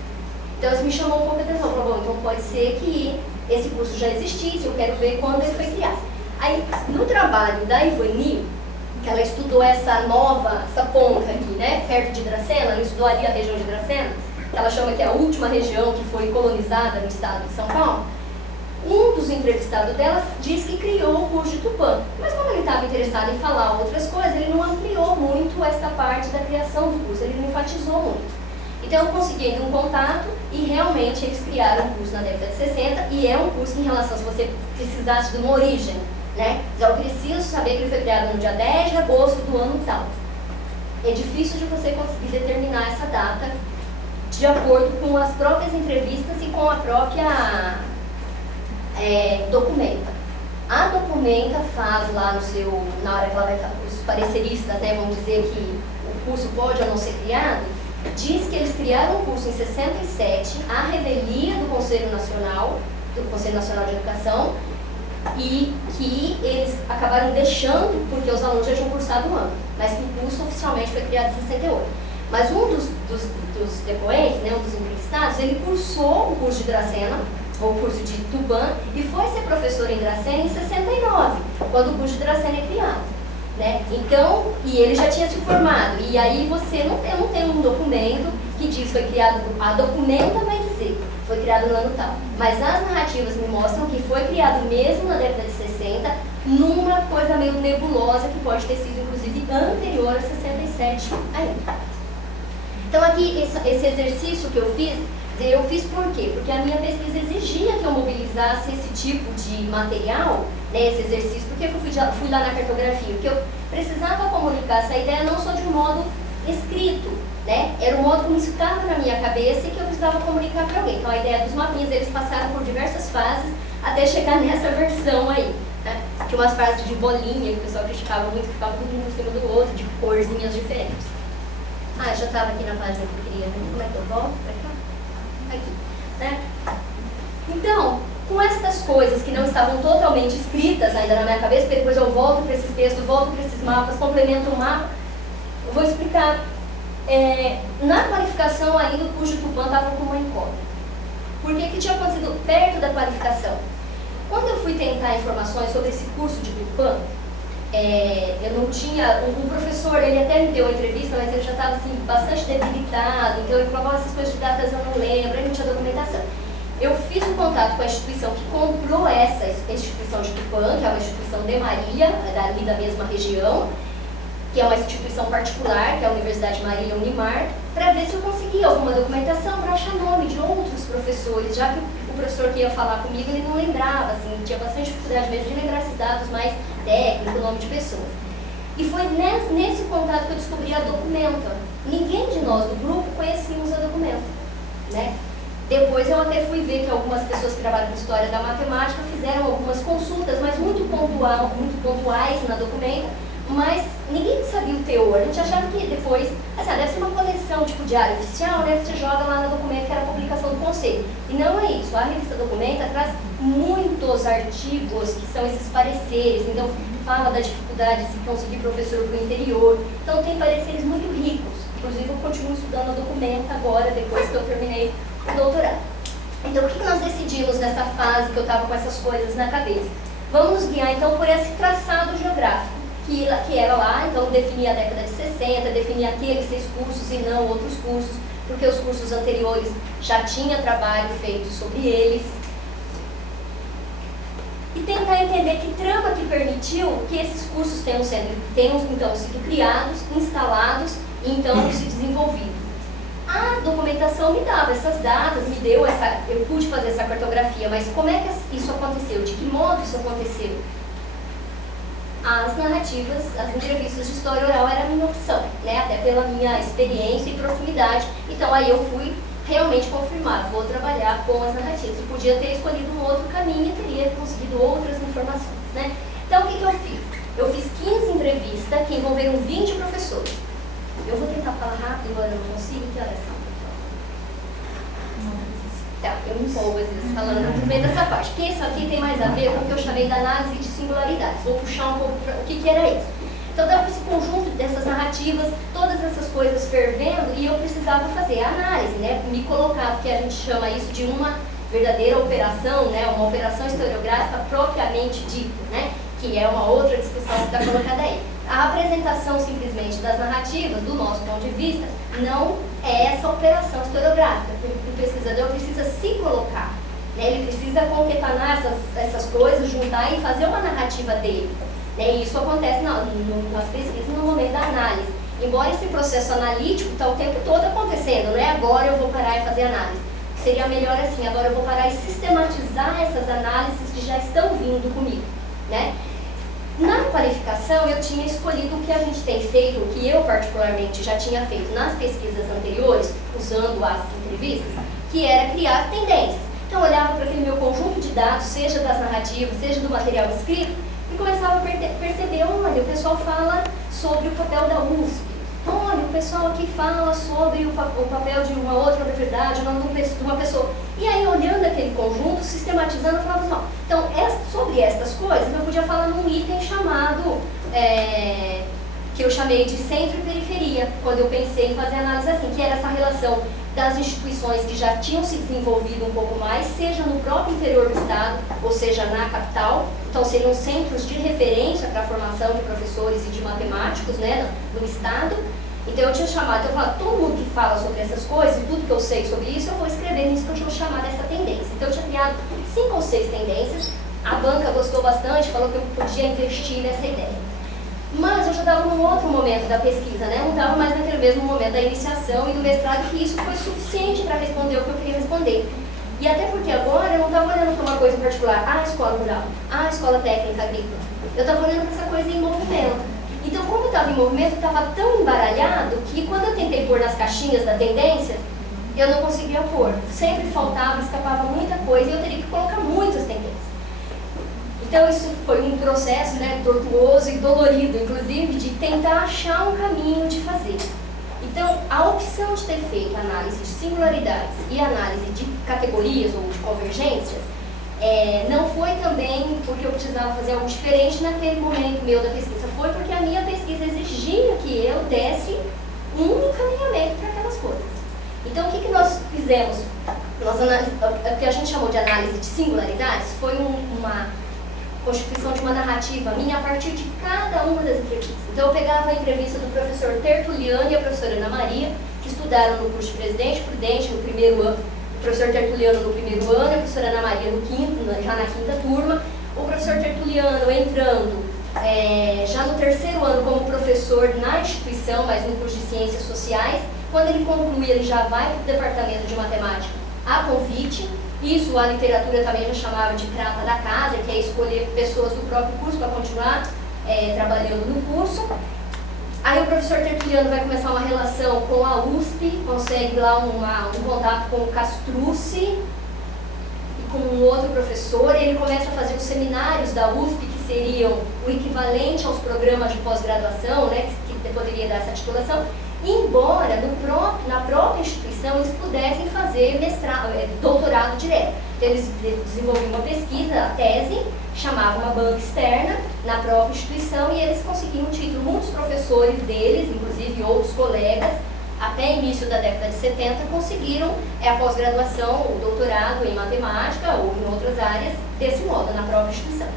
Então isso me chamou um pouco a atenção. Falou, bom, então pode ser que esse curso já existisse, eu quero ver quando ele foi criado. Aí, no trabalho da Ivani, que ela estudou essa ponta aqui, né, perto de Dracena, ela estudou ali a região de Dracena, que ela chama que é a última região que foi colonizada no estado de São Paulo. Um dos entrevistados dela diz que criou o curso de Tupã, mas como ele estava interessado em falar outras coisas, ele não ampliou muito essa parte da criação do curso, ele não enfatizou muito. Então eu consegui um contato e realmente eles criaram um curso na década de 60 e é um curso que, em relação, se você precisasse de uma origem, né? Eu preciso saber que ele foi criado no dia 10 de agosto do ano tal. É difícil de você conseguir determinar essa data de acordo com as próprias entrevistas e com a própria Documenta. A Documenta faz lá na hora que ela vai falar, os pareceristas, né, vão dizer que o curso pode ou não ser criado, diz que eles criaram o curso em 67, à revelia do Conselho Nacional de Educação, e que eles acabaram deixando porque os alunos já tinham cursado um ano, mas que o curso oficialmente foi criado em 68. Mas um dos depoentes, né, um dos entrevistados, ele cursou o curso de Dracena, ou o curso de Tupã, e foi ser professor em Dracena em 69, quando o curso de Dracena é criado. Né? Então, e ele já tinha se formado, e aí você não tem um documento que diz foi criado, a Documenta vai dizer, foi criado no ano tal. Mas as narrativas me mostram que foi criado mesmo na década de 60, numa coisa meio nebulosa, que pode ter sido inclusive anterior a 67 ainda. Então aqui, esse exercício que eu fiz por quê? Porque a minha pesquisa exigia que eu mobilizasse esse tipo de material, né, esse exercício. Por que eu fui lá na cartografia? Porque eu precisava comunicar essa ideia não só de um modo escrito, né? Era um modo como isso estava na minha cabeça e que eu precisava comunicar para alguém. Então a ideia dos mapinhas, eles passaram por diversas fases até chegar nessa versão aí. Né? Tinha umas fases de bolinha que o pessoal criticava muito, que ficava tudo um em cima do outro, de corzinhas diferentes. Ah, já estava aqui na página que eu queria. Como é que eu volto para cá? Aqui, né? Então, com estas coisas que não estavam totalmente escritas ainda na minha cabeça, porque depois eu volto para esses textos, volto para esses mapas, complemento o mapa, eu vou explicar. Na qualificação ainda o curso de Tupã estava com uma incógnita. Por que tinha acontecido perto da qualificação? Quando eu fui tentar informações sobre esse curso de Tupã, eu não tinha, o professor, ele até me deu a entrevista, mas ele já estava assim, bastante debilitado, então ele falava essas coisas de datas eu não lembro, ele não tinha documentação. Eu fiz um contato com a instituição que comprou essa instituição de Tupã, que é uma instituição de Marília, dali da mesma região, que é uma instituição particular, que é a Universidade Marília Unimar, para ver se eu conseguia alguma documentação para achar nome de outros professores, já que o professor que ia falar comigo, ele não lembrava, assim, tinha bastante dificuldade mesmo de lembrar esses dados mais técnicos, nome de pessoas. E foi nesse contato que eu descobri a Documenta. Ninguém de nós do grupo conhecíamos a Documenta, né? Depois eu até fui ver que algumas pessoas que trabalham com história da matemática fizeram algumas consultas, mas muito pontuais na documenta, mas ninguém sabia o teor. A gente achava que depois, assim, deve ser uma coleção tipo diário oficial, né? Você joga lá no documento que era a publicação do conselho. E não é isso. A revista Documenta traz muitos artigos que são esses pareceres. Então, fala da dificuldade de se conseguir professor para o interior. Então, tem pareceres muito ricos. Inclusive, eu continuo estudando a Documenta agora, depois que eu terminei o doutorado. Então, o que nós decidimos nessa fase que eu estava com essas coisas na cabeça? Vamos nos guiar, então, por esse traçado geográfico. Que era lá, então definia a década de 60, definia aqueles 6 cursos e não outros cursos, porque os cursos anteriores já tinha trabalho feito sobre eles. E tentar entender que trama que permitiu que esses cursos tenham então sido criados, instalados e então se desenvolvido. A documentação me dava essas datas, eu pude fazer essa cartografia, mas como é que isso aconteceu? De que modo isso aconteceu? As narrativas, as entrevistas de história oral era a minha opção, né? Até pela minha experiência e proximidade. Então aí eu fui realmente confirmar, vou trabalhar com as narrativas. Eu podia ter escolhido um outro caminho e teria conseguido outras informações, né? Então o que eu fiz? Eu fiz 15 entrevistas que envolveram 20 professores. Eu vou tentar falar rápido, embora eu não consiga, que horas são? Tá, eu me empolgo às vezes falando muito bem dessa parte, porque isso aqui tem mais a ver com o que eu chamei de análise de singularidades. Vou puxar um pouco para o que era isso. Então, dava esse conjunto dessas narrativas, todas essas coisas fervendo, e eu precisava fazer a análise, né? Me colocar, porque a gente chama isso de uma verdadeira operação, né? Uma operação historiográfica propriamente dita, né? Que é uma outra discussão que está colocada aí. A apresentação simplesmente das narrativas, do nosso ponto de vista, não é essa operação historiográfica. O pesquisador precisa se colocar, né? Ele precisa concatenar essas coisas, juntar e fazer uma narrativa dele. Né? E isso acontece nas pesquisas no momento da análise. Embora esse processo analítico está o tempo todo acontecendo, não é agora eu vou parar e fazer análise. Seria melhor assim, agora eu vou parar e sistematizar essas análises que já estão vindo comigo. Né? Na qualificação, eu tinha escolhido o que a gente tem feito, o que eu particularmente já tinha feito nas pesquisas anteriores, usando as entrevistas, que era criar tendências. Então, eu olhava para aquele meu conjunto de dados, seja das narrativas, seja do material escrito, e começava a perceber, olha, o pessoal fala sobre o papel da USP, olha, o pessoal aqui fala sobre o papel de uma outra universidade, de uma pessoa. E aí, olhando aquele conjunto, sistematizando, eu falava assim, então, sobre estas coisas, eu podia falar num item chamado, que eu chamei de centro e periferia, quando eu pensei em fazer análise assim, que era essa relação das instituições que já tinham se desenvolvido um pouco mais, seja no próprio interior do estado, ou seja, na capital. Então, seriam centros de referência para a formação de professores e de matemáticos, né, no estado. Então, eu tinha chamado, eu falava, todo mundo que fala sobre essas coisas, tudo que eu sei sobre isso, eu vou escrever nisso que eu tinha chamado essa tendência. Então, eu tinha criado 5 ou 6 tendências, a banca gostou bastante, falou que eu podia investir nessa ideia. Mas eu já estava num outro momento da pesquisa, né? Não estava mais naquele mesmo momento da iniciação e do mestrado, que isso foi suficiente para responder o que eu queria responder. E até porque agora eu não estava olhando para uma coisa em particular, a escola rural, a escola técnica agrícola. Eu estava olhando para essa coisa em movimento. Então, como eu estava em movimento, estava tão embaralhado que quando eu tentei pôr nas caixinhas da tendência, eu não conseguia pôr. Sempre faltava, escapava muita coisa e eu teria que colocar muitas tendências. Então, isso foi um processo, né, tortuoso e dolorido, inclusive, de tentar achar um caminho de fazer. Então, a opção de ter feito análise de singularidades e análise de categorias ou de convergências não foi também porque eu precisava fazer algo diferente naquele momento meu da pesquisa, foi porque a minha pesquisa exigia que eu desse um encaminhamento para aquelas coisas. Então, o que nós fizemos? O que a gente chamou de análise de singularidades foi uma constituição de uma narrativa minha a partir de cada uma das entrevistas. Então, eu pegava a entrevista do professor Tertuliano e a professora Ana Maria, que estudaram no curso de Presidente Prudente no primeiro ano, o professor Tertuliano no primeiro ano, a professora Ana Maria no quinto, já na quinta turma, o professor Tertuliano entrando já no terceiro ano como professor na instituição, mas no curso de Ciências Sociais. Quando ele conclui, ele já vai para o departamento de matemática a convite. Isso a literatura também já chamava de prata da casa, que é escolher pessoas do próprio curso para continuar trabalhando no curso. Aí o professor Tertuliano vai começar uma relação com a USP, consegue lá um contato com o Castrucci e com um outro professor, e ele começa a fazer os seminários da USP, que seriam o equivalente aos programas de pós-graduação, né, que poderia dar essa titulação, embora na própria instituição eles pudessem fazer doutorado direto. Então, eles desenvolviam uma pesquisa, a tese, chamavam uma banca externa na própria instituição e eles conseguiam um título. Muitos professores deles, inclusive outros colegas, até início da década de 70, conseguiram a pós-graduação, o doutorado em matemática ou em outras áreas desse modo, na própria instituição.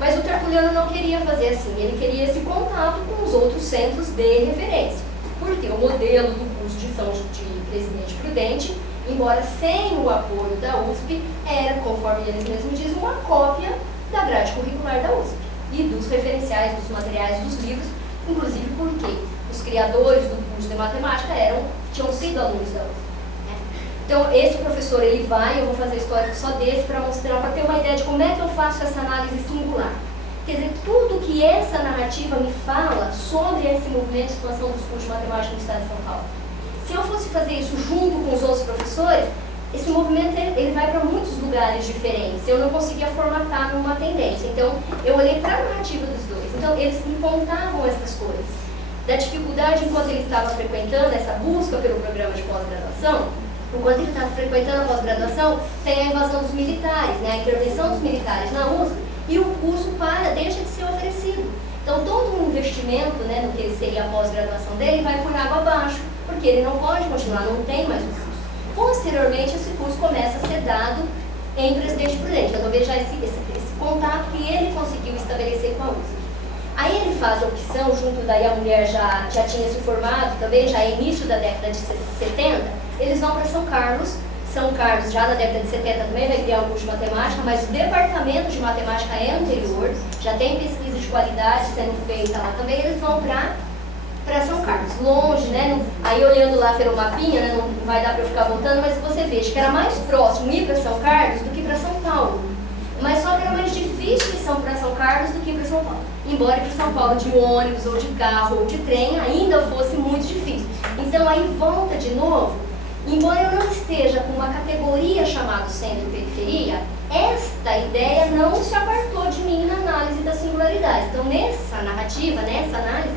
Mas o Tertuliano não queria fazer assim, ele queria esse contato com os outros centros de referência. Porque o modelo do curso de Presidente Prudente, embora sem o apoio da USP, era, conforme eles mesmos dizem, uma cópia da grade curricular da USP e dos referenciais, dos materiais, dos livros, inclusive porque os criadores do curso de matemática tinham sido alunos da USP. Né? Então, esse professor, ele vai, eu vou fazer histórico só desse para mostrar, para ter uma ideia de como é que eu faço essa análise singular. Quer dizer, tudo que essa narrativa me fala sobre esse movimento de expansão dos cursos de matemática no estado de São Paulo. Se eu fosse fazer isso junto com os outros professores, esse movimento ele vai para muitos lugares diferentes. Eu não conseguia formatar numa tendência. Então, eu olhei para a narrativa dos dois. Então, eles me contavam essas coisas. Da dificuldade enquanto ele estava frequentando essa busca pelo programa de pós-graduação, enquanto ele estava frequentando a pós-graduação, tem a invasão dos militares, né, a intervenção dos militares na USP, e o curso deixa de ser oferecido. Então, todo o investimento, né, no que seria a pós-graduação dele vai por água abaixo, porque ele não pode continuar, não tem mais o curso. Posteriormente, esse curso começa a ser dado em Presidente Prudente. Eu vejo já esse contato que ele conseguiu estabelecer com a USP. Aí ele faz a opção, junto daí a mulher já tinha se formado também, já é início da década de 70, eles vão para São Carlos. São Carlos, já na década de 70, também vai criar um curso de matemática, mas o departamento de matemática é anterior, já tem pesquisa de qualidade sendo feita lá também, eles vão para São Carlos, longe, né? Aí olhando lá pelo mapinha, né, não vai dar para eu ficar voltando, mas você veja que era mais próximo ir para São Carlos do que para São Paulo. Mas só que era mais difícil ir para São Carlos do que para São Paulo. Embora para São Paulo de ônibus, ou de carro, ou de trem, ainda fosse muito difícil. Então aí volta de novo. Embora eu não esteja com uma categoria chamada centro-periferia, esta ideia não se apartou de mim na análise da singularidade. Então, nessa narrativa, nessa análise,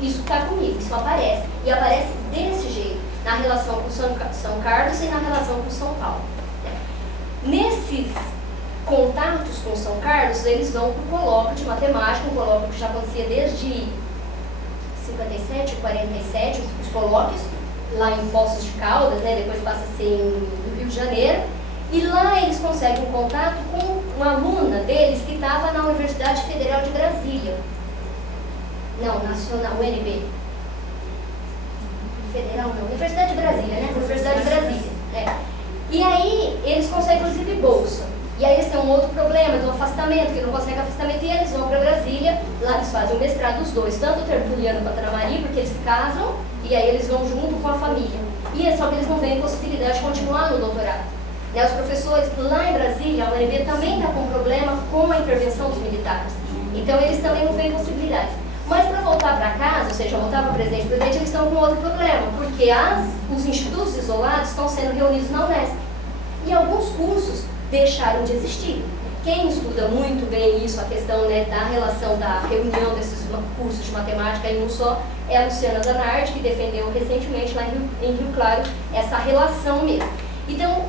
isso está comigo, isso aparece. E aparece desse jeito, na relação com São Carlos e na relação com São Paulo. Nesses contatos com São Carlos, eles vão para o colóquio de matemática, um colóquio que já acontecia desde 57, 47, os colóquios, lá em Poços de Caldas, né, depois passa a ser no Rio de Janeiro, e lá eles conseguem um contato com uma aluna deles que estava na Universidade Federal de Brasília. Não, Nacional, UNB. Federal não, Universidade de Brasília, né? Universidade de Brasília. É. E aí eles conseguem, inclusive, bolsa. E aí eles têm um outro problema do afastamento, que não conseguem afastamento, e eles vão para Brasília, lá eles fazem o mestrado, os dois, tanto o Tertuliano quanto a Ana Maria, porque eles se casam, e aí eles vão junto com a família. E é só que eles não veem possibilidade de continuar no doutorado. Né, os professores lá em Brasília, a UNB também está com problema com a intervenção dos militares. Então eles também não veem possibilidades. Mas para voltar para casa, ou seja, voltar para o Presidente Prudente, eles estão com outro problema, porque os institutos isolados estão sendo reunidos na Unesp. E alguns cursos deixaram de existir. Quem estuda muito bem isso, a questão, né, da relação da reunião desses cursos de matemática em um só, é a Luciana Zanardi, que defendeu recentemente lá em Rio Claro essa relação mesmo. Então,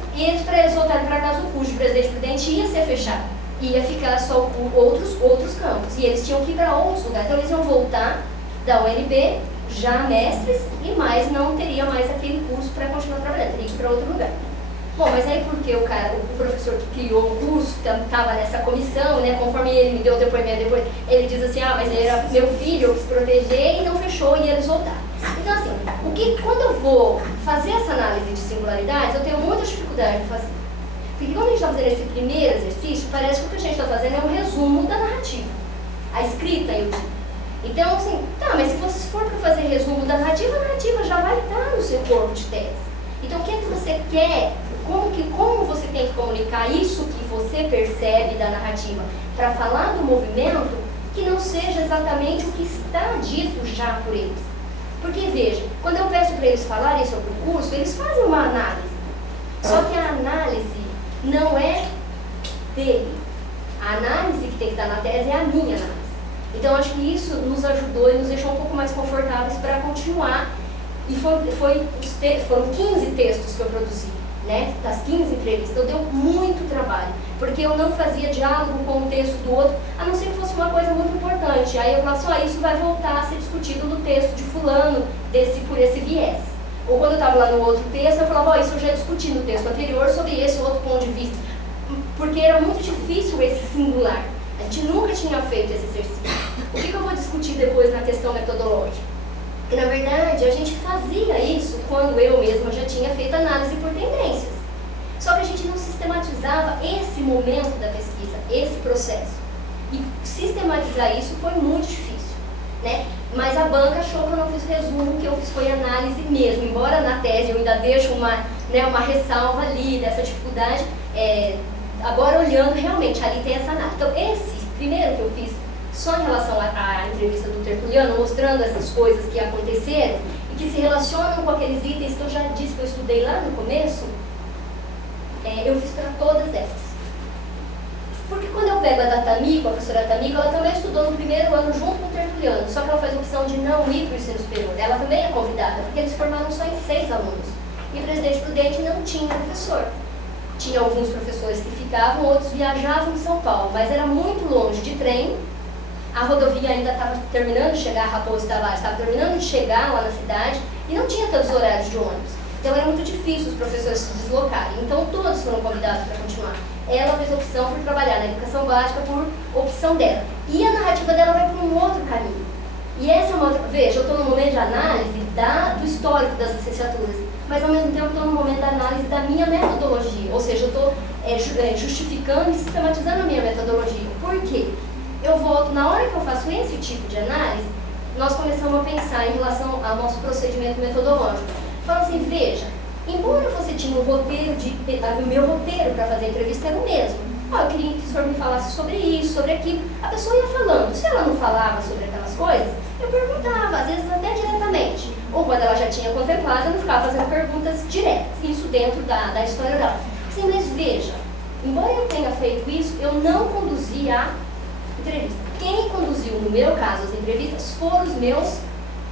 para eles voltarem para casa, o curso de Presidente Prudente ia ser fechado, ia ficar só outros campos, e eles tinham que ir para outros lugares. Então, eles iam voltar da UNB, já mestres, e mais não teria mais aquele curso para continuar trabalhando, teria que ir para outro lugar. Bom, mas aí porque o professor que criou o curso estava nessa comissão, né, conforme ele me deu o depoimento depois, ele diz assim, mas ele era meu filho, eu quis proteger e não fechou e eles voltaram. Então assim, quando eu vou fazer essa análise de singularidades, eu tenho muita dificuldade de fazer. Porque quando a gente está fazendo esse primeiro exercício, parece que o que a gente está fazendo é um resumo da narrativa. A escrita, eu digo. Então assim, mas se você for para fazer resumo da narrativa, a narrativa já vai estar no seu corpo de tese. Então o que é que você quer? Como você tem que comunicar isso que você percebe da narrativa para falar do movimento que não seja exatamente o que está dito já por eles. Porque, veja, quando eu peço para eles falarem sobre o curso, eles fazem uma análise. Só que a análise não é dele. A análise que tem que estar na tese é a minha análise. Então, acho que isso nos ajudou e nos deixou um pouco mais confortáveis para continuar. E foram 15 textos que eu produzi, né? Das 15 entrevistas. Então, deu muito trabalho. Porque eu não fazia diálogo com um texto do outro, a não ser que fosse uma coisa muito importante. Aí eu falava assim, isso vai voltar a ser discutido no texto de fulano, por esse viés. Ou quando eu estava lá no outro texto, eu falava, isso eu já discuti no texto anterior sobre esse outro ponto de vista. Porque era muito difícil esse singular. A gente nunca tinha feito esse exercício. O que eu vou discutir depois na questão metodológica? Que, na verdade, a gente fazia isso quando eu mesma já tinha feito análise por tendências. Só que a gente não sistematizava esse momento da pesquisa, esse processo. E sistematizar isso foi muito difícil, né? Mas a banca achou que eu não fiz resumo, o que eu fiz foi análise mesmo. Embora na tese eu ainda deixo uma ressalva ali dessa dificuldade, agora olhando realmente, ali tem essa análise. Então esse primeiro que eu fiz só em relação à entrevista do Tertuliano, mostrando essas coisas que aconteceram e que se relacionam com aqueles itens que eu já disse que eu estudei lá no começo, eu fiz para todas elas. Porque quando eu pego a da Tamiko, a professora Tamiko, ela também estudou no primeiro ano junto com o Tertuliano, só que ela faz a opção de não ir para o ensino superior. Ela também é convidada, porque eles formaram só em 6 alunos. E Presidente Prudente não tinha professor. Tinha alguns professores que ficavam, outros viajavam em São Paulo, mas era muito longe de trem. A rodovia ainda estava terminando de chegar, a Raposo Tavares estava terminando de chegar lá na cidade e não tinha tantos horários de ônibus. Então era muito difícil os professores se deslocarem. Então todos foram convidados para continuar. Ela fez opção por trabalhar na educação básica por opção dela. E a narrativa dela vai para um outro caminho. E essa é uma outra... Veja, eu estou no momento de análise do histórico das licenciaturas, mas ao mesmo tempo estou no momento da análise da minha metodologia. Ou seja, eu estou justificando e sistematizando a minha metodologia. Por quê? Eu volto, na hora que eu faço esse tipo de análise, nós começamos a pensar em relação ao nosso procedimento metodológico. Fala assim, veja, embora você tinha o meu roteiro para fazer a entrevista era o mesmo. Eu queria que o senhor me falasse sobre isso, sobre aquilo. A pessoa ia falando. Se ela não falava sobre aquelas coisas, eu perguntava, às vezes até diretamente. Ou quando ela já tinha contemplado, eu não ficava fazendo perguntas diretas. Isso dentro da história dela. Sim, mas veja, embora eu tenha feito isso, eu não conduzi a entrevista. Quem conduziu, no meu caso, as entrevistas foram os meus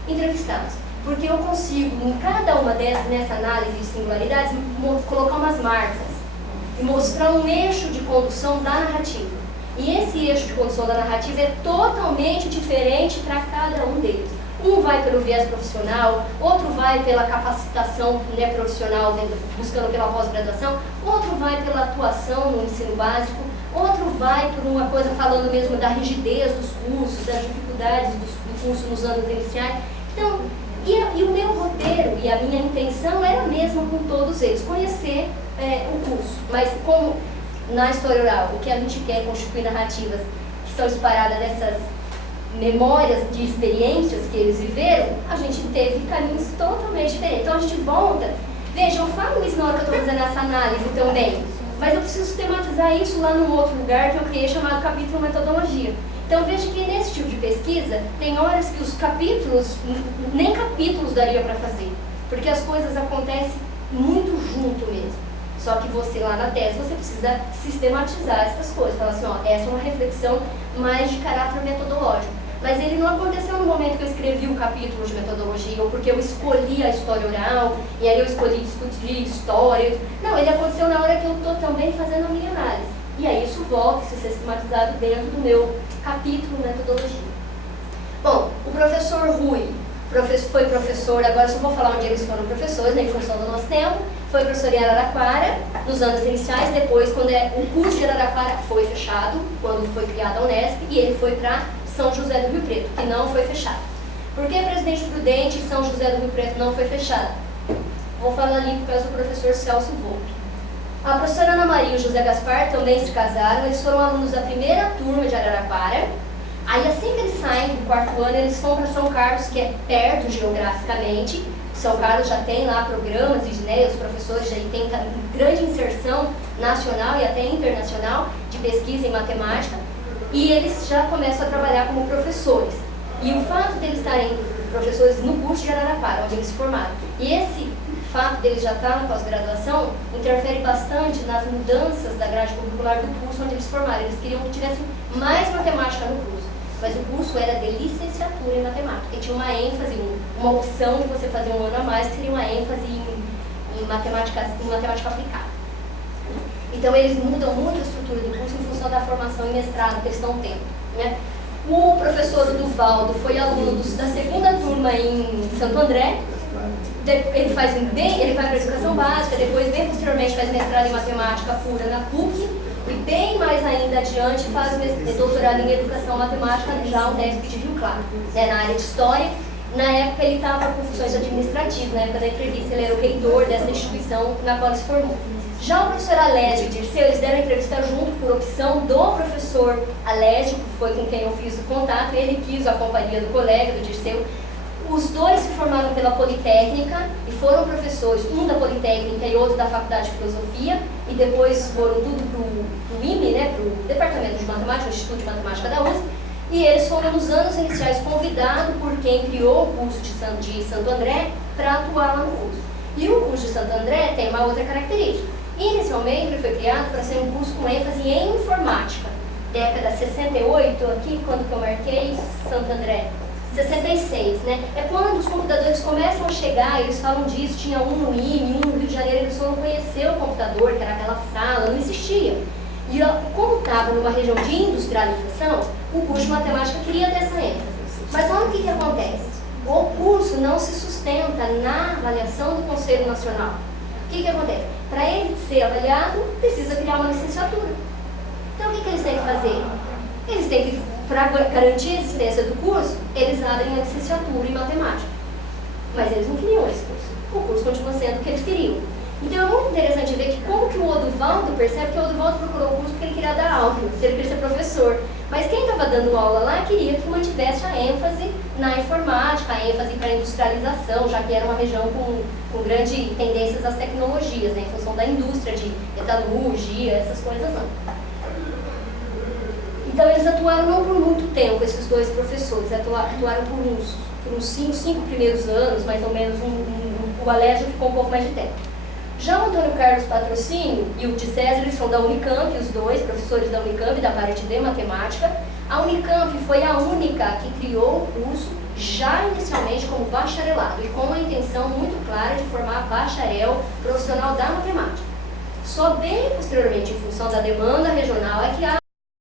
entrevistados. Porque eu consigo, em cada uma dessas, nessa análise de singularidades, colocar umas marcas e mostrar um eixo de condução da narrativa. E esse eixo de condução da narrativa é totalmente diferente para cada um deles. Um vai pelo viés profissional, outro vai pela capacitação profissional, buscando pela pós-graduação, outro vai pela atuação no ensino básico, outro vai por uma coisa falando mesmo da rigidez dos cursos, das dificuldades do curso nos anos iniciais. Então, e o meu roteiro e a minha intenção era a mesma com todos eles, conhecer o curso. Mas como na história oral, o que a gente quer é constituir narrativas que são espalhadas dessas memórias de experiências que eles viveram, a gente teve caminhos totalmente diferentes. Então a gente volta, veja, eu falo isso na hora que eu estou fazendo essa análise também, mas eu preciso sistematizar isso lá num outro lugar que eu criei chamado capítulo metodologia. Então veja que nesse tipo de pesquisa, tem horas que os capítulos, nem capítulos daria para fazer, porque as coisas acontecem muito junto mesmo. Só que você lá na tese, você precisa sistematizar essas coisas, falar assim, essa é uma reflexão mais de caráter metodológico. Mas ele não aconteceu no momento que eu escrevi o capítulo de metodologia, ou porque eu escolhi a história oral, e aí eu escolhi discutir história. Não, ele aconteceu na hora que eu estou também fazendo a minha análise. E aí isso volta a ser sistematizado dentro do meu capítulo metodologia. Bom, o professor Rui foi professor, agora só vou falar onde eles foram professores, em função do nosso tempo. Foi professor em Araraquara, nos anos iniciais, depois, quando o curso de Araraquara foi fechado, quando foi criada a Unesp, e ele foi para São José do Rio Preto, que não foi fechado. Por que Presidente Prudente e São José do Rio Preto não foi fechado? Vou falar ali por causa do professor Celso Volpe. A professora Ana Maria e o José Gaspar também se casaram, eles foram alunos da primeira turma de Araraquara. Aí assim que eles saem do quarto ano, eles vão para São Carlos, que é perto geograficamente. São Carlos já tem lá programas e os professores já têm grande inserção nacional e até internacional de pesquisa em matemática. e eles já começam a trabalhar como professores. E o fato de eles estarem professores no curso de Araraquara, onde eles se formaram, e esse fato deles já estar na pós-graduação interfere bastante nas mudanças da grade curricular do curso onde eles se formaram. Eles queriam que tivesse mais matemática no curso, mas o curso era de licenciatura em matemática, e tinha uma ênfase, uma opção de você fazer um ano a mais, que seria uma ênfase em matemática aplicada. Então eles mudam muito a estrutura do curso em função da formação em mestrado que eles estão tendo, né? O professor Duvaldo foi aluno da segunda turma em Santo André. Ele vai para a educação básica, depois bem posteriormente faz mestrado em matemática pura na PUC, e bem mais ainda adiante faz doutorado em educação matemática já no Unesp de Rio Claro, né, na área de história. Na época ele estava com funções administrativas, na época da entrevista ele era o reitor dessa instituição na qual ele se formou. Já o professor Alésio e o Dirceu, eles deram entrevista junto por opção do professor Alésio, que foi com quem eu fiz o contato, ele quis a companhia do colega, do Dirceu. Os dois se formaram pela Politécnica e foram professores, um da Politécnica e outro da Faculdade de Filosofia, e depois foram tudo para o IME, né, para o Departamento de Matemática, o Instituto de Matemática da USP, e eles foram nos anos iniciais convidados por quem criou o curso de Santo André para atuar lá no curso. E o curso de Santo André tem uma outra característica. Inicialmente ele foi criado para ser um curso com ênfase em informática. Década 68, aqui quando que eu marquei, Santo André, 66, né? É quando os computadores começam a chegar, eles falam disso, tinha um no IME, um no Rio de Janeiro, eles foram conhecer o computador, que era aquela sala, não existia. E como estava numa região de industrialização, o curso de matemática queria ter essa ênfase. Mas olha o que acontece. O curso não se sustenta na avaliação do Conselho Nacional. O que acontece? Para ele ser avaliado, precisa criar uma licenciatura. Então o que eles têm que fazer? Eles têm que, para garantir a existência do curso, eles abrem a licenciatura em matemática. Mas eles não queriam esse curso. O curso continua sendo o que eles queriam. Então é muito interessante ver que como que o Oduvaldo percebe que o Oduvaldo procurou o curso porque ele queria dar aula, ele queria ser professor. Mas quem estava dando aula lá queria que mantivesse a ênfase na informática, a ênfase para a industrialização, já que era uma região com grandes tendências às tecnologias, né, em função da indústria de metalurgia, essas coisas não. Então eles atuaram não por muito tempo, esses dois professores, atuaram por uns cinco primeiros anos, mais ou menos, o Alésio ficou um pouco mais de tempo. Já o Antônio Carlos Patrocínio e o de César, eles são da Unicamp, os dois professores da Unicamp, da parte de matemática. A Unicamp foi a única que criou o curso já inicialmente como bacharelado e com a intenção muito clara de formar bacharel profissional da matemática. Só bem posteriormente, em função da demanda regional, é que